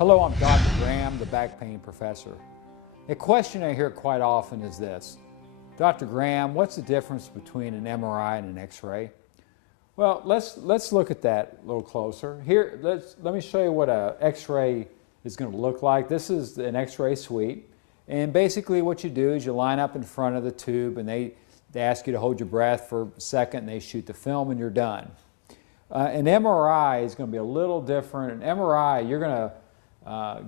Hello, I'm Dr. Graham, the back pain professor. A question I hear quite often is this: Dr. Graham, what's the difference between an MRI and an X-ray? Well, let's look at that a little closer. Here, let me show you what an X-ray is going to look like. This is an X-ray suite, and basically what you do is you line up in front of the tube, and they ask you to hold your breath for a second, and they shoot the film, and you're done. An MRI is going to be a little different. An MRI, you're going to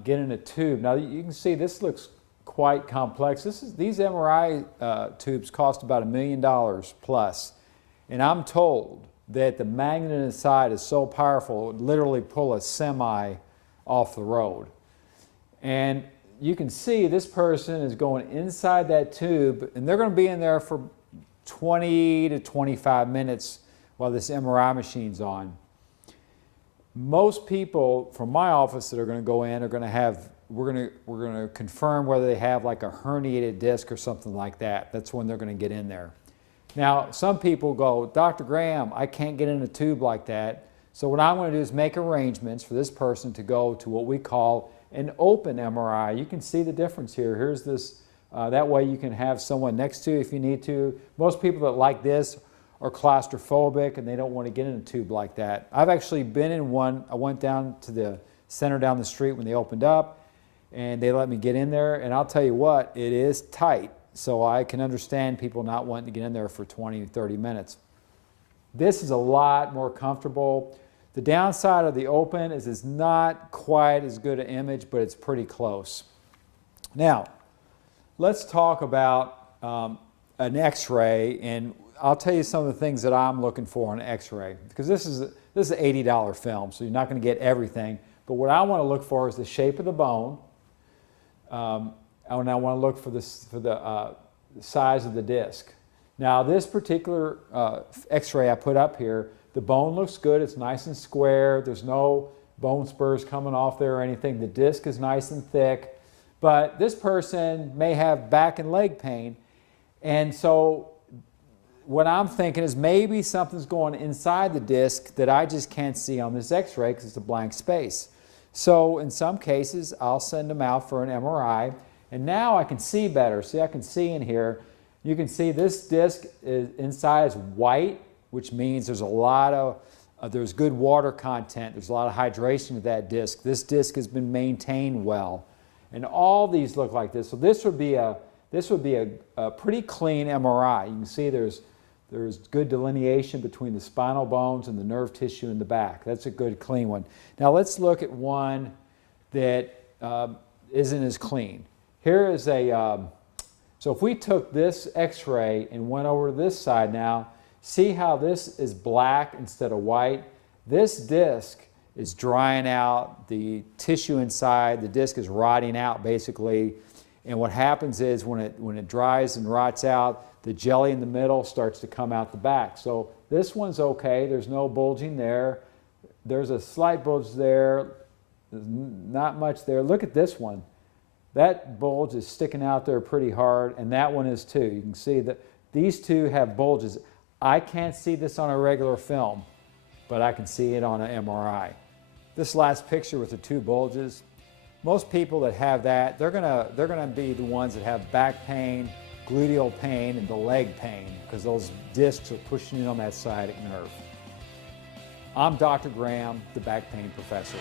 get in a tube. Now you can see this looks quite complex. These MRI tubes cost about $1 million plus, and I'm told that the magnet inside is so powerful it would literally pull a semi off the road. And you can see this person is going inside that tube, and they're going to be in there for 20 to 25 minutes while this MRI machine's on. Most people from my office that are going to go in are going to have, we're going to confirm whether they have like a herniated disc or something like that. That's when they're going to get in there. Now, some people go, Dr. Graham, I can't get in a tube like that. So what I'm going to do is make arrangements for this person to go to what we call an open MRI. You can see the difference here. Here's this, that way you can have someone next to you if you need to. Most people that like this are claustrophobic and they don't want to get in a tube like that. I've actually been in one. I went down to the center down the street when they opened up, and they let me get in there, and I'll tell you what, it is tight. So I can understand people not wanting to get in there for 20 or 30 minutes. This is a lot more comfortable. The downside of the open is it's not quite as good an image, but it's pretty close. Now, let's talk about an X-ray, and I'll tell you some of the things that I'm looking for on an X-ray, because this is an $80 film, so you're not going to get everything. But what I want to look for is the shape of the bone, and I want to look for the size of the disc. Now, this particular X-ray I put up here, the bone looks good. It's nice and square. There's no bone spurs coming off there or anything. The disc is nice and thick. But this person may have back and leg pain, and so what I'm thinking is maybe something's going inside the disc that I just can't see on this X-ray because it's a blank space. So in some cases, I'll send them out for an MRI, and now I can see better. See, I can see in here. You can see this disc inside is white, which means there's a lot of, there's good water content. There's a lot of hydration to that disc. This disc has been maintained well. And all these look like this. So this would be a pretty clean MRI. You can see there's good delineation between the spinal bones and the nerve tissue in the back. That's a good clean one. Now let's look at one that isn't as clean. Here is a, so if we took this X-ray and went over to this side now, see how this is black instead of white? This disc is drying out, the tissue inside, the disc is rotting out basically, and what happens is when it dries and rots out, the jelly in the middle starts to come out the back. So this one's okay. There's no bulging there. There's a slight bulge there. There's not much there. Look at this one. That bulge is sticking out there pretty hard, and that one is too. You can see that these two have bulges. I can't see this on a regular film, but I can see it on an MRI. This last picture with the two bulges, most people that have that, they're gonna be the ones that have back pain, gluteal pain, and the leg pain, because those discs are pushing in on that sciatic nerve. I'm Dr. Graham, the back pain professor.